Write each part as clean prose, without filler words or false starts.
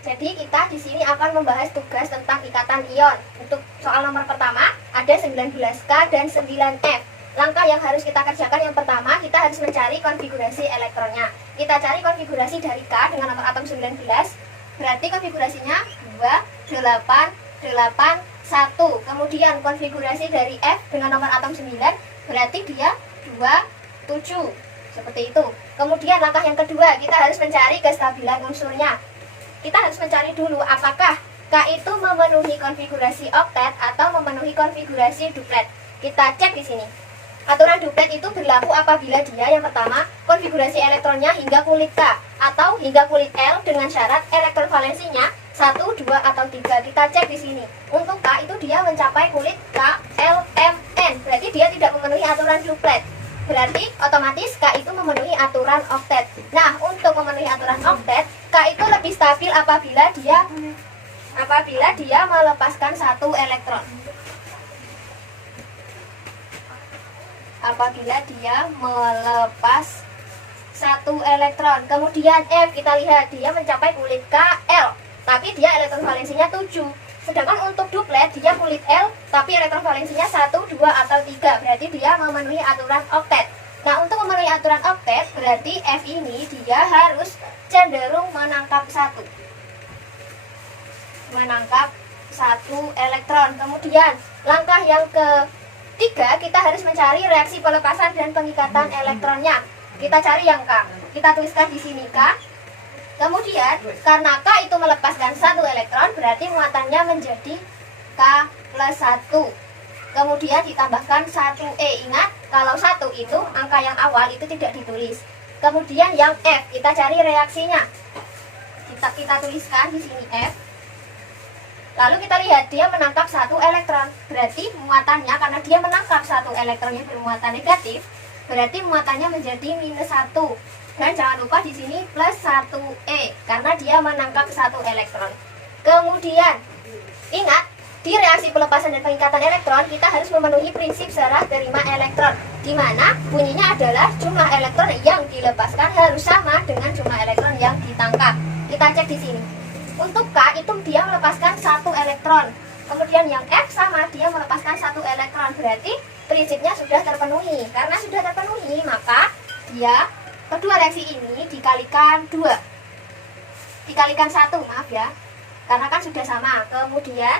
Jadi kita di sini akan membahas tugas tentang ikatan ion. Untuk soal nomor pertama ada 19K dan 9F. Langkah yang harus kita kerjakan yang pertama, kita harus mencari konfigurasi elektronnya. Kita cari konfigurasi dari K dengan nomor atom 19. Berarti konfigurasinya 2, 8, 8, 1. Kemudian konfigurasi dari F dengan nomor atom 9, berarti dia 2, 7. Seperti itu. Kemudian langkah yang kedua, kita harus mencari kestabilan unsurnya. Kita harus mencari dulu apakah K itu memenuhi konfigurasi oktet atau memenuhi konfigurasi duplet. Kita cek di sini. Aturan duplet itu berlaku apabila dia yang pertama konfigurasi elektronnya hingga kulit K atau hingga kulit L dengan syarat elektron valensinya 1, 2 atau 3. Kita cek di sini. Untuk K itu dia mencapai kulit K, L, M, N. Berarti dia tidak memenuhi aturan duplet. Berarti otomatis K itu memenuhi aturan oktet. Nah, untuk memenuhi aturan oktet, K itu lebih stabil apabila dia melepaskan satu elektron. Apabila dia melepas satu elektron. Kemudian F, kita lihat dia mencapai kulit K, L, tapi dia elektron valensinya 7. Sedangkan untuk duplet dia kulit L tapi elektron valensinya 1, 2 atau 3. Berarti dia memenuhi aturan oktet. Nah, untuk memenuhi aturan oktet berarti F ini dia harus cenderung menangkap satu elektron. Kemudian langkah yang ketiga, kita harus mencari reaksi pelepasan dan pengikatan elektronnya. Kita cari yang K. Kita tuliskan di sini K. Kemudian karena K itu melepaskan satu elektron, berarti muatannya menjadi K plus 1. Kemudian ditambahkan 1E. Ingat, kalau 1 itu angka yang awal itu tidak ditulis. Kemudian yang F, kita cari reaksinya. Kita tuliskan di sini F. Lalu kita lihat dia menangkap satu elektron. Berarti muatannya, karena dia menangkap satu elektron yang bermuatan negatif, berarti muatannya menjadi minus 1. Dan jangan lupa di sini plus 1E karena dia menangkap satu elektron. Kemudian ingat, di reaksi pelepasan dan pengikatan elektron kita harus memenuhi prinsip serah terima elektron, di mana bunyinya adalah jumlah elektron yang dilepaskan harus sama dengan jumlah elektron yang ditangkap. Kita cek di sini. Untuk K itu dia melepaskan satu elektron. Kemudian yang F sama, dia melepaskan satu elektron. Berarti prinsipnya sudah terpenuhi. Karena sudah terpenuhi, maka dia kedua reaksi ini dikalikan 2. Dikalikan 1, maaf ya. Karena kan sudah sama. Kemudian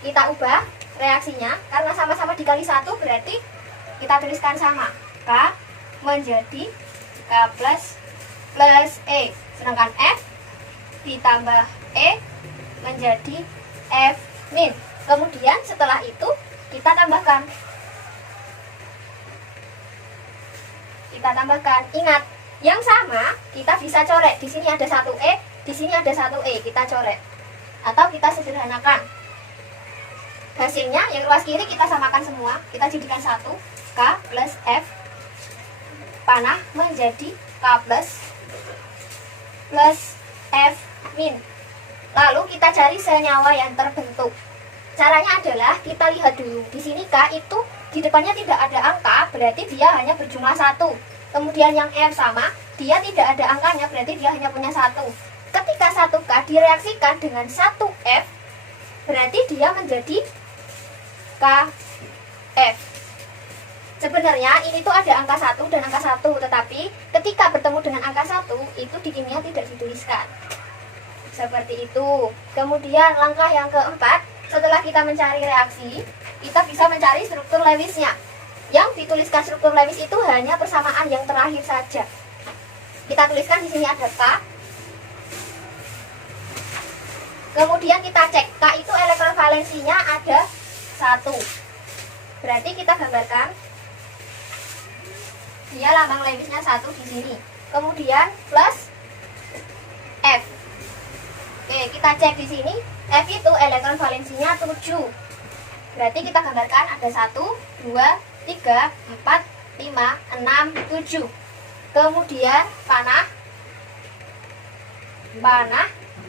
kita ubah reaksinya. Karena sama-sama dikali 1 berarti kita tuliskan sama. K menjadi K plus E. Sedangkan F ditambah E menjadi F min. Kemudian setelah itu kita tambahkan. Ingat, yang sama kita bisa coret. Di sini ada 1E, di sini ada 1E. Kita coret atau kita sederhanakan. Hasilnya yang ruas kiri kita samakan semua. Kita jadikan 1, K plus F panah menjadi K plus F min. Lalu kita cari senyawa yang terbentuk. Caranya adalah kita lihat dulu. Di sini K itu di depannya tidak ada angka, berarti dia hanya berjumlah 1. Kemudian yang F sama, dia tidak ada angkanya, berarti dia hanya punya 1. Ketika 1K direaksikan dengan 1F, berarti dia menjadi KF. Sebenarnya ini tuh ada angka 1 dan angka 1, tetapi ketika bertemu dengan angka 1, itu di kimia tidak dituliskan. Seperti itu. Kemudian langkah yang keempat, setelah kita mencari reaksi, kita bisa mencari struktur Lewisnya. Yang dituliskan struktur Lewis itu hanya persamaan yang terakhir saja. Kita tuliskan di sini ada K. Kemudian kita cek K itu elektron valensinya ada 1. Berarti kita gambarkan dia lambang Lewisnya 1 di sini. Kemudian plus F. Oke, kita cek di sini F itu elektron valensinya 7. Berarti kita gambarkan ada 1, 2, 3, 4, 5, 6, 7. Kemudian panah.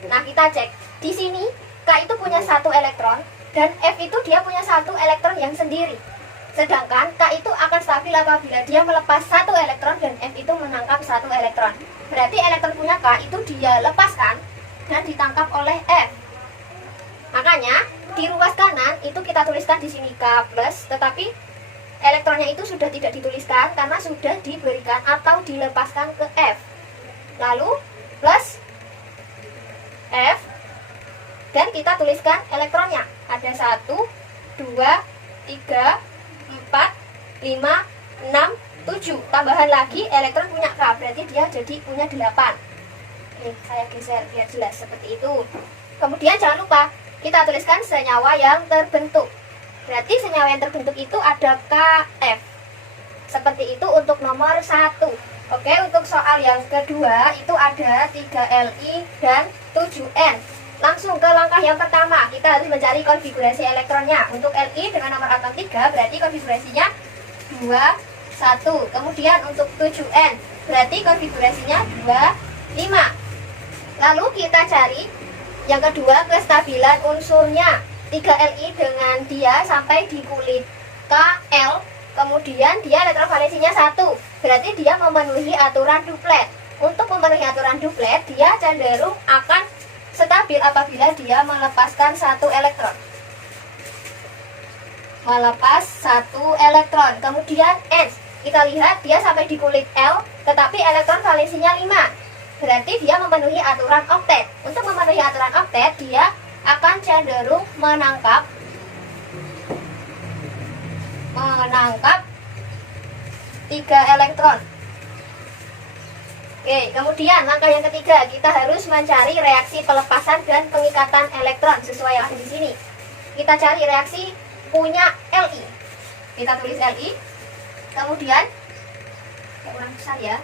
Nah, kita cek. Di sini K itu punya 1 elektron dan F itu dia punya 1 elektron yang sendiri. Sedangkan K itu akan stabil apabila dia melepas 1 elektron dan F itu menangkap 1 elektron. Berarti elektron punya K itu dia lepaskan dan ditangkap oleh F. Makanya di ruas kanan itu kita tuliskan di sini K plus, tetapi elektronnya itu sudah tidak dituliskan karena sudah diberikan atau dilepaskan ke F. Lalu plus F, dan kita tuliskan elektronnya. Ada 1, 2, 3, 4, 5, 6, 7. Tambahan lagi elektron punya K, berarti dia jadi punya 8. Nih, saya geser biar jelas seperti itu. Kemudian jangan lupa kita tuliskan senyawa yang terbentuk. Berarti senyawa yang terbentuk itu ada Kf. Seperti itu untuk nomor 1. Oke, untuk soal yang kedua itu ada 3Li dan 7N. Langsung ke langkah yang pertama, kita harus mencari konfigurasi elektronnya. Untuk Li dengan nomor atom 3 berarti konfigurasinya 2, 1. Kemudian untuk 7N berarti konfigurasinya 2, 5. Lalu kita cari yang kedua kestabilan unsurnya. 3Li dengan dia sampai di kulit Kl, kemudian dia elektrovalensinya 1. Berarti dia memenuhi aturan duplet. Untuk memenuhi aturan duplet, dia cenderung akan stabil apabila dia melepaskan 1 elektron. Melepas 1 elektron. Kemudian N, kita lihat dia sampai di kulit L, tetapi elektron valensinya 5. Berarti dia memenuhi aturan oktet. Untuk memenuhi aturan oktet, dia akan cenderung menangkap 3 elektron. Oke, kemudian langkah yang ketiga, kita harus mencari reaksi pelepasan dan pengikatan elektron sesuai yang ada di sini. Kita cari reaksi punya Li. Kita tulis Li. Kemudian kurang besar ya.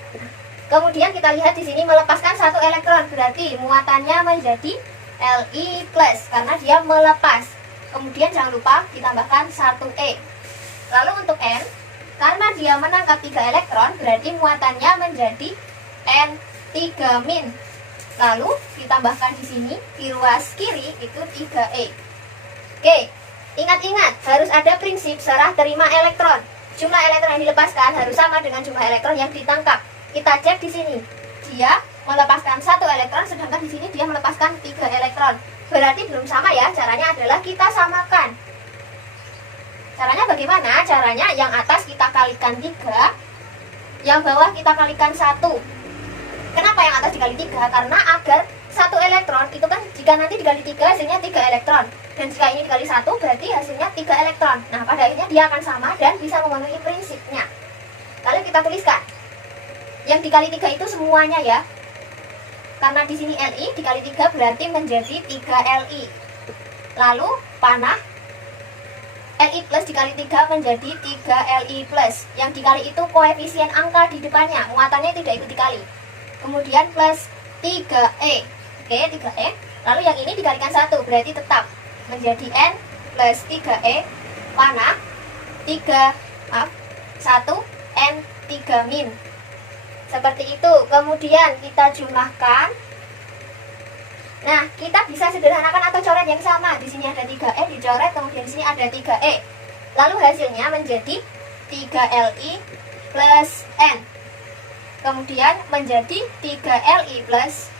Kemudian kita lihat di sini melepaskan 1 elektron, berarti muatannya menjadi Li plus karena dia melepas. Kemudian jangan lupa ditambahkan 1E. Lalu untuk N, karena dia menangkap 3 elektron, berarti muatannya menjadi N3-. Lalu ditambahkan di sini di ruas kiri itu 3E. Oke, ingat-ingat harus ada prinsip serah terima elektron. Jumlah elektron yang dilepaskan harus sama dengan jumlah elektron yang ditangkap. Kita cek di sini, dia melepaskan 1 elektron, sedangkan di sini dia melepaskan 3 elektron. Berarti belum sama ya. Caranya adalah kita samakan. Caranya bagaimana? Caranya yang atas kita kalikan 3, yang bawah kita kalikan 1. Kenapa yang atas dikali 3? Karena agar 1 elektron itu kan jika nanti dikali 3 hasilnya 3 elektron. Dan jika ini dikali 1 berarti hasilnya 3 elektron. Nah, pada akhirnya dia akan sama dan bisa memenuhi prinsipnya. Lalu kita tuliskan. Yang dikali 3 itu semuanya ya. Karena di sini Li dikali 3 berarti menjadi 3Li. Lalu panah Li plus dikali 3 menjadi 3Li plus. Yang dikali itu koefisien angka di depannya, muatannya tidak ikut dikali. Kemudian plus 3E. Oke, 3E. Lalu yang ini dikalikan 1 berarti tetap menjadi N plus 3E panah 1 N3-. Seperti itu. Kemudian kita jumlahkan. Nah, kita bisa sederhanakan atau coret yang sama. Di sini ada 3E dicoret, kemudian di sini ada 3E. Lalu hasilnya menjadi 3Li plus N. Kemudian menjadi 3Li plus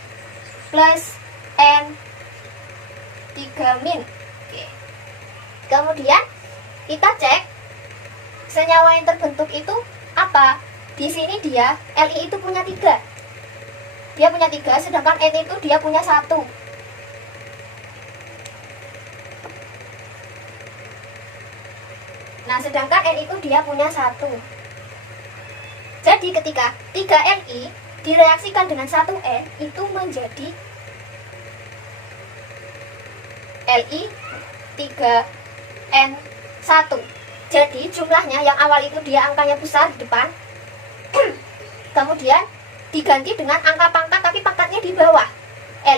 N 3-. Oke. Kemudian kita cek senyawa yang terbentuk itu apa? Di sini dia Li itu punya 3. Dia punya 3, sedangkan N itu dia punya 1. Nah, sedangkan N itu dia punya 1. Jadi ketika 3Li direaksikan dengan 1N itu menjadi Li 3N1. Jadi jumlahnya yang awal itu dia angkanya besar di depan, kemudian diganti dengan angka pangkat tapi pangkatnya di bawah.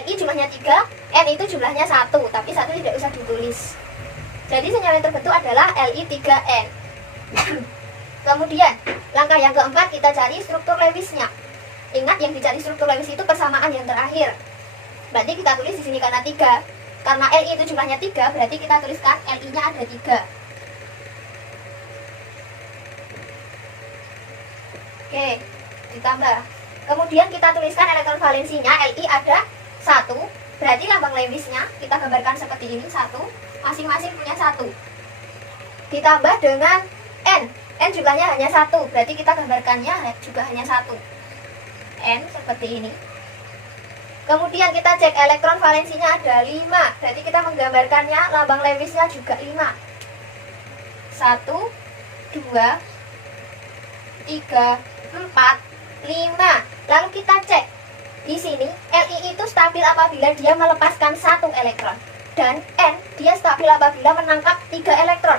Li jumlahnya 3, N itu jumlahnya 1, tapi 1 tidak usah ditulis. Jadi senyawa yang terbentuk adalah Li3N. Kemudian langkah yang keempat kita cari struktur Lewisnya. Ingat yang dicari struktur Lewis itu persamaan yang terakhir. Berarti kita tulis di sini karena 3. Karena Li itu jumlahnya 3, berarti kita tuliskan Li-nya ada 3. Oke, ditambah. Kemudian kita tuliskan elektron valensinya Li ada 1, Berarti lambang Lewisnya kita gambarkan seperti ini, 1, masing-masing punya 1. Ditambah dengan N jumlahnya hanya 1, berarti kita gambarkannya juga hanya 1. N seperti ini. Kemudian kita cek elektron valensinya ada 5, berarti kita menggambarkannya lambang Lewisnya juga 5. 1, 2, 3, 4, 5. Lalu kita cek di sini Li itu stabil apabila dia melepaskan 1 elektron, dan N dia stabil apabila menangkap 3 elektron.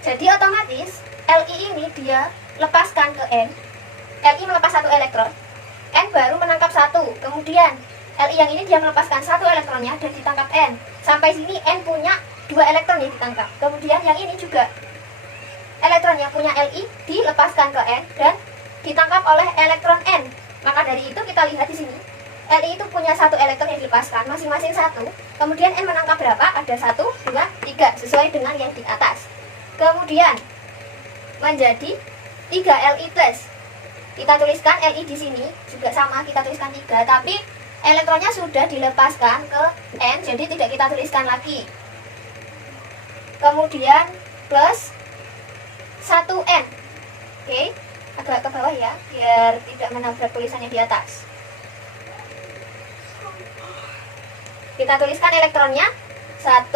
Jadi otomatis Li ini dia lepaskan ke N, Li melepas 1 elektron, N baru menangkap 1. Kemudian Li yang ini dia melepaskan 1 elektronnya dan ditangkap N. Sampai sini N punya 2 elektron yang ditangkap. Kemudian yang ini juga elektronnya punya Li dilepaskan ke N dan ditangkap oleh elektron N. Maka dari itu kita lihat di sini Li itu punya 1 elektron yang dilepaskan, masing-masing 1. Kemudian N menangkap berapa? Ada 1, 2, 3 sesuai dengan yang di atas. Kemudian menjadi 3 Li plus. Kita tuliskan Li di sini juga sama, kita tuliskan 3, tapi elektronnya sudah dilepaskan ke N, jadi tidak kita tuliskan lagi. Kemudian plus 1N. Oke, agak ke bawah ya, biar tidak menabrak tulisannya di atas. Kita tuliskan elektronnya 1,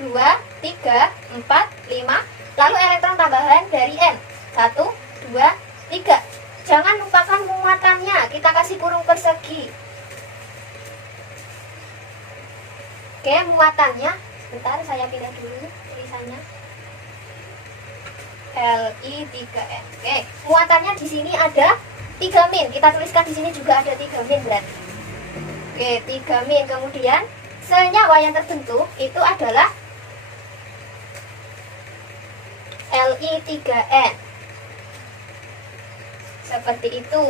2, 3, 4, 5. Lalu elektron tambahan dari N 1, 2, 3. Jangan lupakan muatannya, kita kasih kurung persegi. Oke, muatannya sebentar saya pindah dulu tulisannya. Li3N. Oke, muatannya di sini ada 3 min. Kita tuliskan di sini juga ada 3 min berarti. Oke, 3 min. Kemudian senyawa yang terbentuk itu adalah Li3N. Seperti itu.